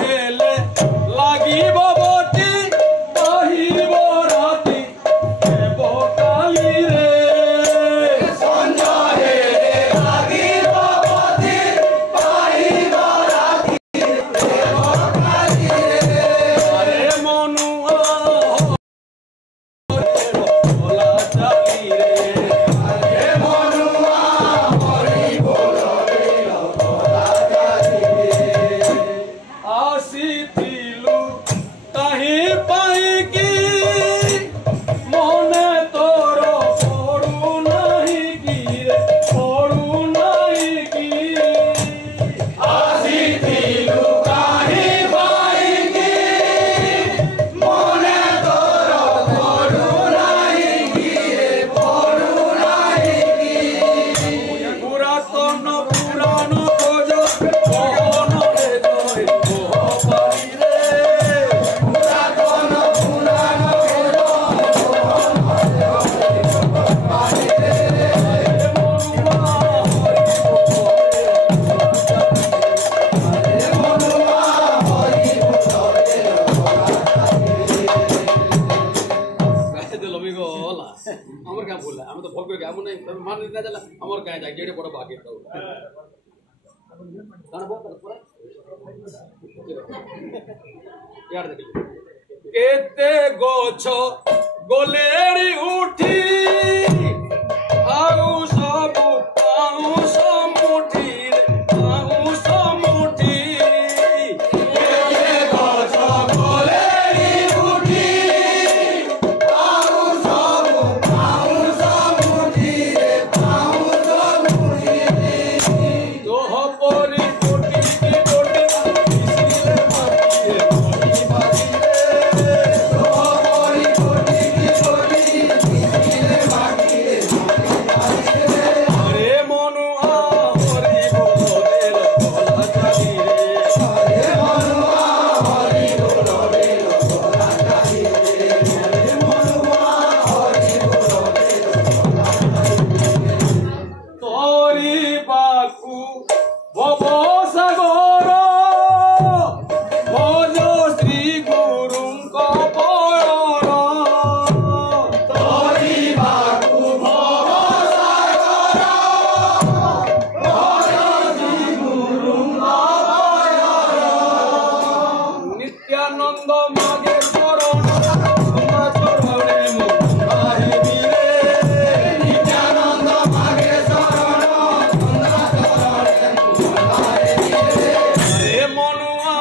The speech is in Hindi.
হেলে লাগিব বতি আহিব ৰাতি দেব কালি রে সঞ্জয় হেলে লাগিব বতি আহিব ৰাতি দেব কালি রে আরে মনুয়া ভোলা চালি রে আরে মনুয়া হরি বল ভোলা চালি রে আসিতিলু তাহি পাইকি মনে তোর পড়ু নাহি কি রে পড়ু নাহি কি আসিতিলু তাহি পাইকি মনে তোর পড়ু নাহি কি রে পড়ু নাহি কি পুরাতন পুরাণ খোঁজ কহন রে জয় মোহ পারি রে পুরাতন পুরাণ খোঁজ পারি রে মনুয়া হরি লবি গো হলা আমার গান বললা আমি তো ভুল করে গাবো নাই তবে মান নিতে জানা আমার গায়ে যায় গেড়ে বড় ভাগে দাও গান বল পরে यार देख केते गोछ गोलेरी उठी आउ सब मुठी केते गोछ गोलेरी उठी आउ सब मुठी तोह परी कोटी की कोटी मिसिले माटिए कोटी बाजी रे तोह परी कोटी की कोटी मिसिले माटिए कोटी बाजी रे अरे मनुआ हरि बोल रे भोला चाली रे अरे मनुआ हरि बोल रे भोला चाली रे अरे मनुआ हरि बोल रे भोला चाली रे तोरी बाकू भव सागर भज श्री गुरुଙ୍କ পয়ৰ তৰি বাকু ভৱ সাগৰ ভজ শ্ৰী গুৰুଙ୍କ পয়ৰ নিত্যানন্দ মাগে চৰণ তোমা চৰণে মোক আহিবি ৰে নিত্যানন্দ মাগে চৰণ তোমা চৰণে মোক আহিবি ৰে আরে মনুয়া